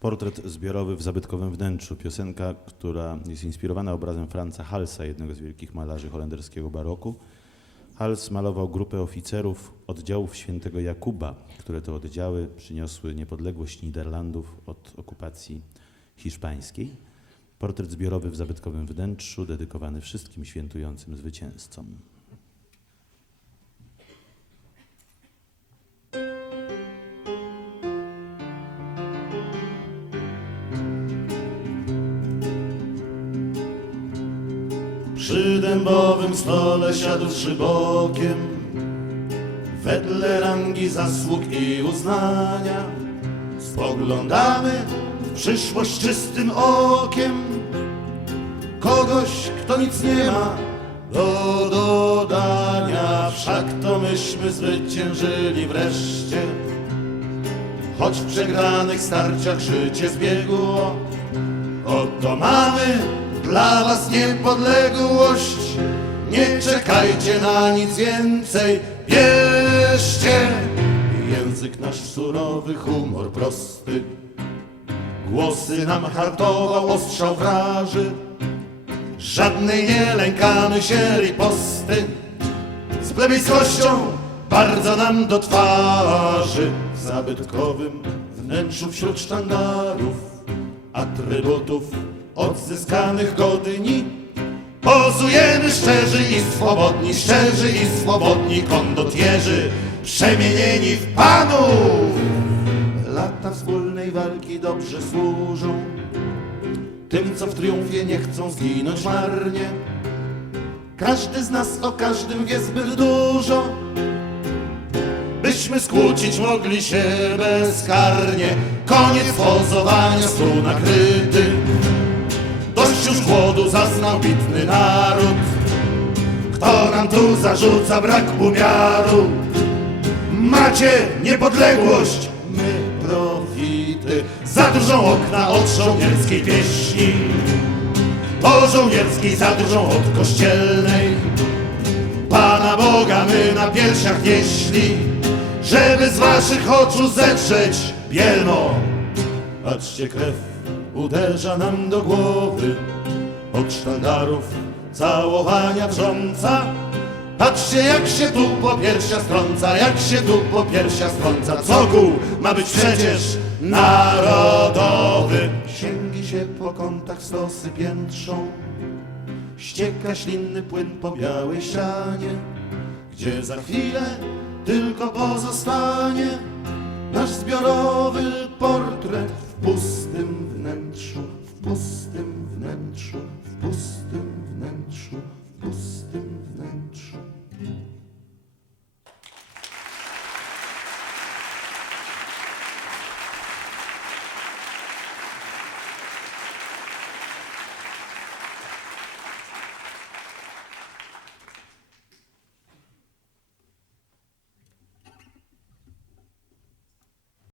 Portret zbiorowy w zabytkowym wnętrzu. Piosenka, która jest inspirowana obrazem Franza Halsa, jednego z wielkich malarzy holenderskiego baroku. Hals malował grupę oficerów oddziałów świętego Jakuba, które to oddziały przyniosły niepodległość Niderlandów od okupacji hiszpańskiej. Portret zbiorowy w zabytkowym wnętrzu, dedykowany wszystkim świętującym zwycięzcom. Przy dębowym stole siadł szybokiem. Wedle rangi zasług i uznania Spoglądamy w przyszłość czystym okiem. Kogoś, kto nic nie ma do dodania Wszak to myśmy zwyciężyli wreszcie. Choć w przegranych starciach życie zbiegło Oto mamy dla was niepodległość. Nie czekajcie na nic więcej, bierzcie. Język nasz surowy, humor prosty. Głosy nam hartował, ostrzał wraży. Żadnej nie lękamy się riposty. Z plebejskością bardzo nam do twarzy. W zabytkowym wnętrzu wśród sztandarów atrybutów odzyskanych godni. Pozujemy szczerzy i swobodni, szczerzy i swobodni kondotierzy, przemienieni w panów. Lata wspólnej walki dobrze służą tym, co w triumfie nie chcą zginąć marnie. Każdy z nas o każdym wie zbyt dużo, byśmy skłócić mogli się bezkarnie. Koniec pozowania, stół nakryty. Już głodu zaznał bitny naród. Kto nam tu zarzuca brak umiaru? Macie niepodległość, my profity. Za dużą okna od żołnierskiej pieśni. Po żołnierskiej za dużą od kościelnej. Pana Boga my na piersiach nieśli, żeby z waszych oczu zetrzeć bielmo. Patrzcie, krew uderza nam do głowy, od sztandarów całowania wrząca. Patrzcie, jak się tu po piersia strąca, jak się tu po piersia strąca. Cokół ma być przecież narodowy. Księgi się po kątach stosy piętrzą, Ścieka ślinny płyn po białej ścianie, gdzie za chwilę tylko pozostanie nasz zbiorowy portret w pustym wnętrzu, w pustym wnętrzu, w pustym wnętrzu, w pustym wnętrzu.